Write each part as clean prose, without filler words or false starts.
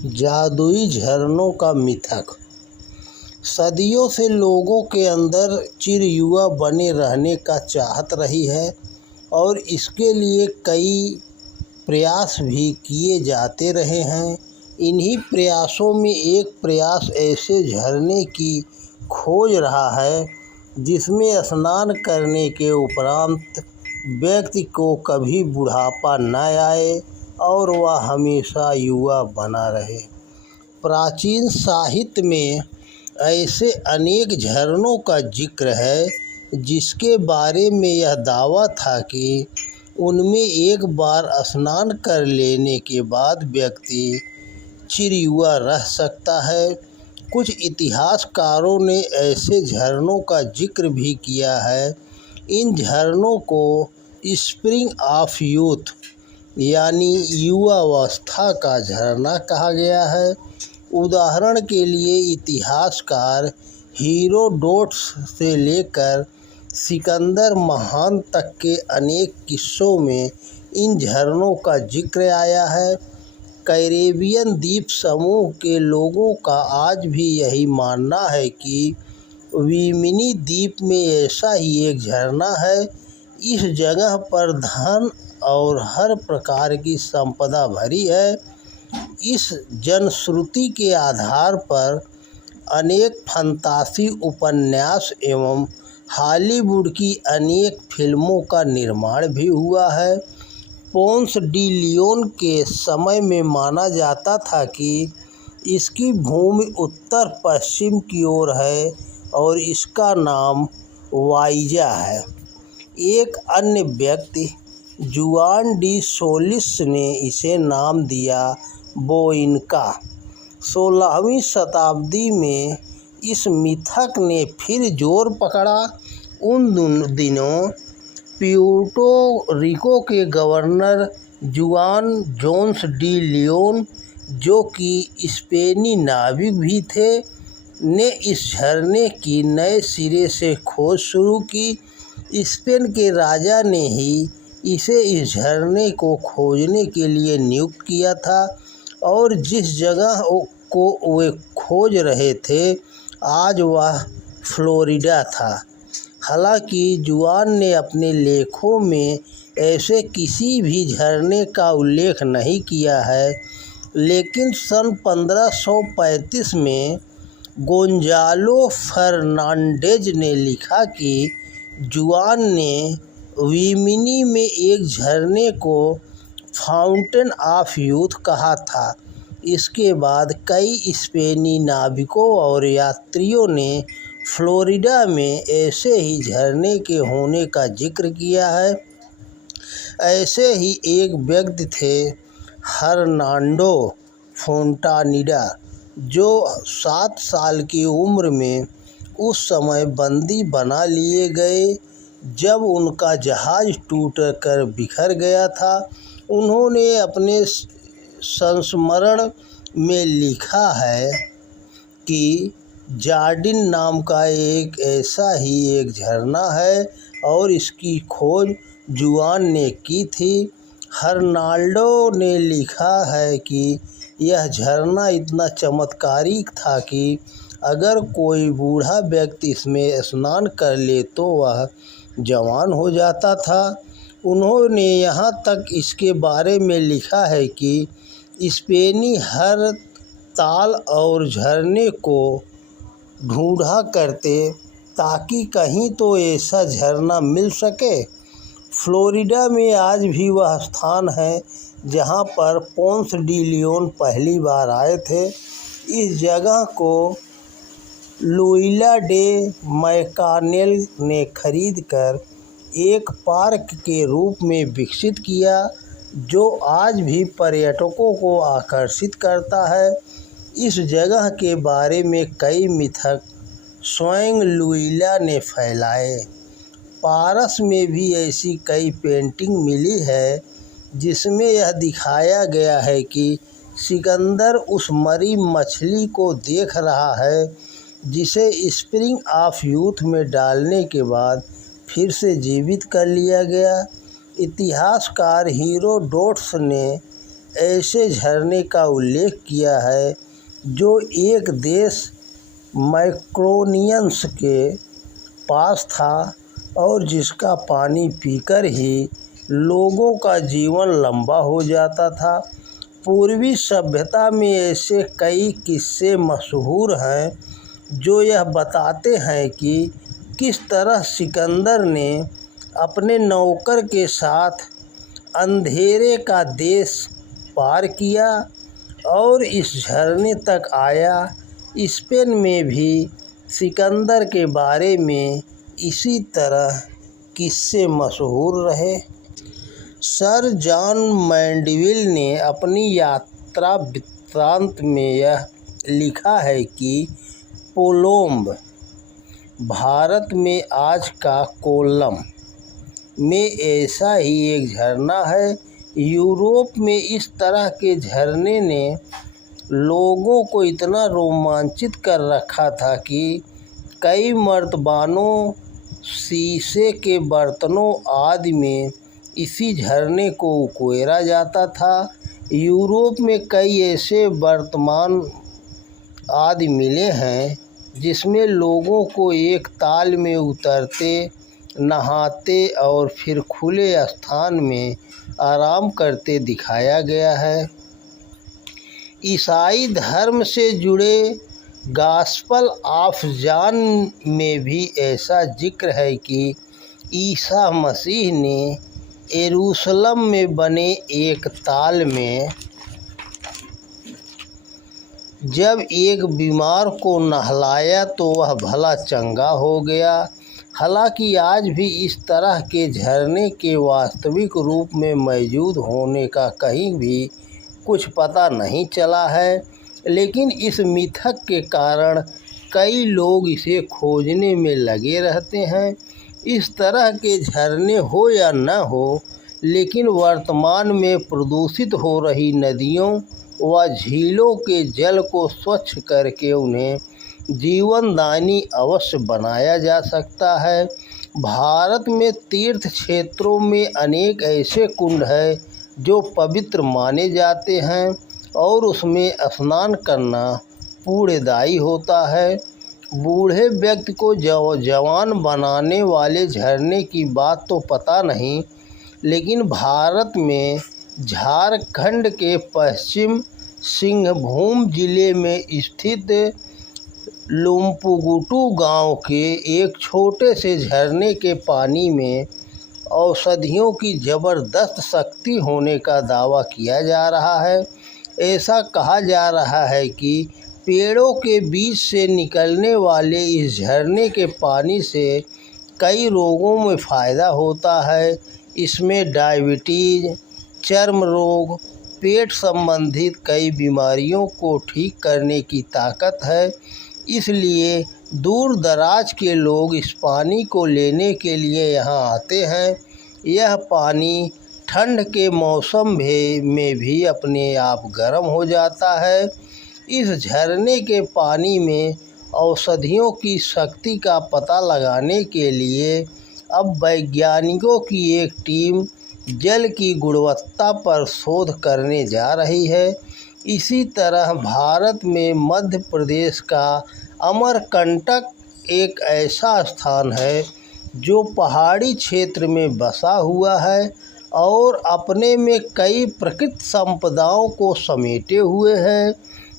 जादुई झरनों का मिथक। सदियों से लोगों के अंदर चिर युवा बने रहने का चाहत रही है और इसके लिए कई प्रयास भी किए जाते रहे हैं। इन्हीं प्रयासों में एक प्रयास ऐसे झरने की खोज रहा है जिसमें स्नान करने के उपरांत व्यक्ति को कभी बुढ़ापा न आए और वह हमेशा युवा बना रहे। प्राचीन साहित्य में ऐसे अनेक झरनों का जिक्र है जिसके बारे में यह दावा था कि उनमें एक बार स्नान कर लेने के बाद व्यक्ति चिरयुवा रह सकता है। कुछ इतिहासकारों ने ऐसे झरनों का जिक्र भी किया है। इन झरनों को स्प्रिंग ऑफ यूथ यानी युवावस्था का झरना कहा गया है। उदाहरण के लिए इतिहासकार हेरोडोटस से लेकर सिकंदर महान तक के अनेक किस्सों में इन झरनों का जिक्र आया है। कैरेबियन द्वीप समूह के लोगों का आज भी यही मानना है कि विमिनी द्वीप में ऐसा ही एक झरना है। इस जगह पर धन और हर प्रकार की संपदा भरी है। इस जनश्रुति के आधार पर अनेक फंतासी उपन्यास एवं हॉलीवुड की अनेक फिल्मों का निर्माण भी हुआ है। पोंस डी लियोन के समय में माना जाता था कि इसकी भूमि उत्तर पश्चिम की ओर है और इसका नाम वाइजा है। एक अन्य व्यक्ति जुआन डी सोलिस ने इसे नाम दिया बोइनका। 16वीं शताब्दी में इस मिथक ने फिर जोर पकड़ा। उन दिनों प्यूर्टो रिको के गवर्नर जुआन जोन्स डी लियोन, जो कि स्पेनी नाविक भी थे, ने इस झरने की नए सिरे से खोज शुरू की। स्पेन के राजा ने ही इसे इस झरने को खोजने के लिए नियुक्त किया था और जिस जगह को वे खोज रहे थे आज वह फ्लोरिडा था। हालांकि जुआन ने अपने लेखों में ऐसे किसी भी झरने का उल्लेख नहीं किया है, लेकिन सन 1535 में गोंजालो फर्नांडेज ने लिखा कि जुआन ने विमिनी में एक झरने को फाउंटेन ऑफ यूथ कहा था। इसके बाद कई स्पेनी नाविकों और यात्रियों ने फ्लोरिडा में ऐसे ही झरने के होने का जिक्र किया है। ऐसे ही एक व्यक्ति थे हर्नांडो फोंटानिडा, जो 7 साल की उम्र में उस समय बंदी बना लिए गए जब उनका जहाज़ टूटकर बिखर गया था। उन्होंने अपने संस्मरण में लिखा है कि जार्डिन नाम का एक ऐसा ही एक झरना है और इसकी खोज जुआन ने की थी। हर्नाल्डो ने लिखा है कि यह झरना इतना चमत्कारिक था कि अगर कोई बूढ़ा व्यक्ति इसमें स्नान कर ले तो वह जवान हो जाता था। उन्होंने यहाँ तक इसके बारे में लिखा है कि स्पेनी हर ताल और झरने को ढूंढा करते ताकि कहीं तो ऐसा झरना मिल सके। फ्लोरिडा में आज भी वह स्थान है जहाँ पर पोंस डी लियोन पहली बार आए थे। इस जगह को लुइला डे मैकानेल ने खरीदकर एक पार्क के रूप में विकसित किया, जो आज भी पर्यटकों को आकर्षित करता है। इस जगह के बारे में कई मिथक स्वयं लुइला ने फैलाए। पारस में भी ऐसी कई पेंटिंग मिली है जिसमें यह दिखाया गया है कि सिकंदर उस मरी मछली को देख रहा है जिसे स्प्रिंग ऑफ यूथ में डालने के बाद फिर से जीवित कर लिया गया। इतिहासकार हेरोडोटस ने ऐसे झरने का उल्लेख किया है जो एक देश मैक्रोनियंस के पास था और जिसका पानी पीकर ही लोगों का जीवन लंबा हो जाता था। पूर्वी सभ्यता में ऐसे कई किस्से मशहूर हैं जो यह बताते हैं कि किस तरह सिकंदर ने अपने नौकर के साथ अंधेरे का देश पार किया और इस झरने तक आया। स्पेन में भी सिकंदर के बारे में इसी तरह किस्से मशहूर रहे। सर जॉन मैंडविल ने अपनी यात्रा वृत्तांत में यह लिखा है कि कोलंब, भारत में आज का कोल्लम में ऐसा ही एक झरना है। यूरोप में इस तरह के झरने ने लोगों को इतना रोमांचित कर रखा था कि कई मर्तबानों, शीशे के बर्तनों आदि में इसी झरने को उकेरा जाता था। यूरोप में कई ऐसे बर्तमान आदि मिले हैं जिसमें लोगों को एक ताल में उतरते, नहाते और फिर खुले स्थान में आराम करते दिखाया गया है। ईसाई धर्म से जुड़े गॉस्पेल ऑफ जॉन में भी ऐसा जिक्र है कि ईसा मसीह ने यरूशलेम में बने एक ताल में जब एक बीमार को नहलाया तो वह भला चंगा हो गया। हालांकि आज भी इस तरह के झरने के वास्तविक रूप में मौजूद होने का कहीं भी कुछ पता नहीं चला है, लेकिन इस मिथक के कारण कई लोग इसे खोजने में लगे रहते हैं। इस तरह के झरने हो या न हो, लेकिन वर्तमान में प्रदूषित हो रही नदियों व झीलों के जल को स्वच्छ करके उन्हें जीवनदायी अवश्य बनाया जा सकता है। भारत में तीर्थ क्षेत्रों में अनेक ऐसे कुंड हैं जो पवित्र माने जाते हैं और उसमें स्नान करना पुण्यदायी होता है। बूढ़े व्यक्ति को जवान बनाने वाले झरने की बात तो पता नहीं, लेकिन भारत में झारखंड के पश्चिम सिंहभूम जिले में स्थित लुम्पुगुटू गांव के एक छोटे से झरने के पानी में औषधियों की ज़बरदस्त शक्ति होने का दावा किया जा रहा है। ऐसा कहा जा रहा है कि पेड़ों के बीच से निकलने वाले इस झरने के पानी से कई रोगों में फ़ायदा होता है। इसमें डायबिटीज़, चर्म रोग, पेट संबंधित कई बीमारियों को ठीक करने की ताकत है। इसलिए दूर दराज के लोग इस पानी को लेने के लिए यहाँ आते हैं। यह पानी ठंड के मौसम में भी अपने आप गर्म हो जाता है। इस झरने के पानी में औषधियों की शक्ति का पता लगाने के लिए अब वैज्ञानिकों की एक टीम जल की गुणवत्ता पर शोध करने जा रही है। इसी तरह भारत में मध्य प्रदेश का अमरकंटक एक ऐसा स्थान है जो पहाड़ी क्षेत्र में बसा हुआ है और अपने में कई प्राकृतिक संपदाओं को समेटे हुए है।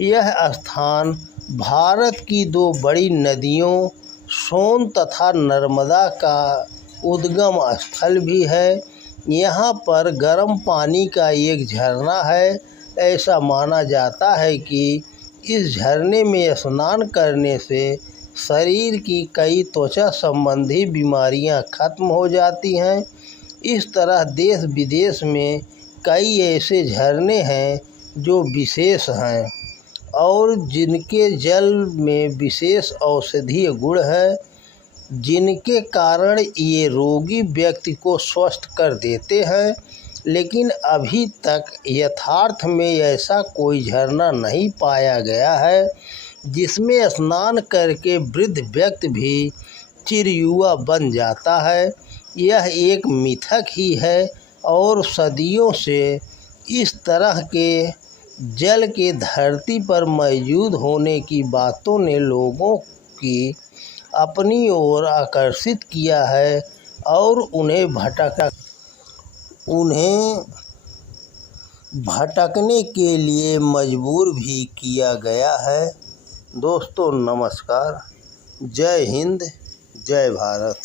यह स्थान भारत की दो बड़ी नदियों सोन तथा नर्मदा का उद्गम स्थल भी है। यहाँ पर गर्म पानी का एक झरना है। ऐसा माना जाता है कि इस झरने में स्नान करने से शरीर की कई त्वचा संबंधी बीमारियाँ खत्म हो जाती हैं। इस तरह देश विदेश में कई ऐसे झरने हैं जो विशेष हैं और जिनके जल में विशेष औषधीय गुण है, जिनके कारण ये रोगी व्यक्ति को स्वस्थ कर देते हैं। लेकिन अभी तक यथार्थ में ऐसा कोई झरना नहीं पाया गया है जिसमें स्नान करके वृद्ध व्यक्ति भी चिरयुवा बन जाता है। यह एक मिथक ही है और सदियों से इस तरह के जल के धरती पर मौजूद होने की बातों ने लोगों की अपनी ओर आकर्षित किया है और उन्हें भटकने के लिए मजबूर भी किया गया है। दोस्तों नमस्कार, जय हिंद, जय भारत।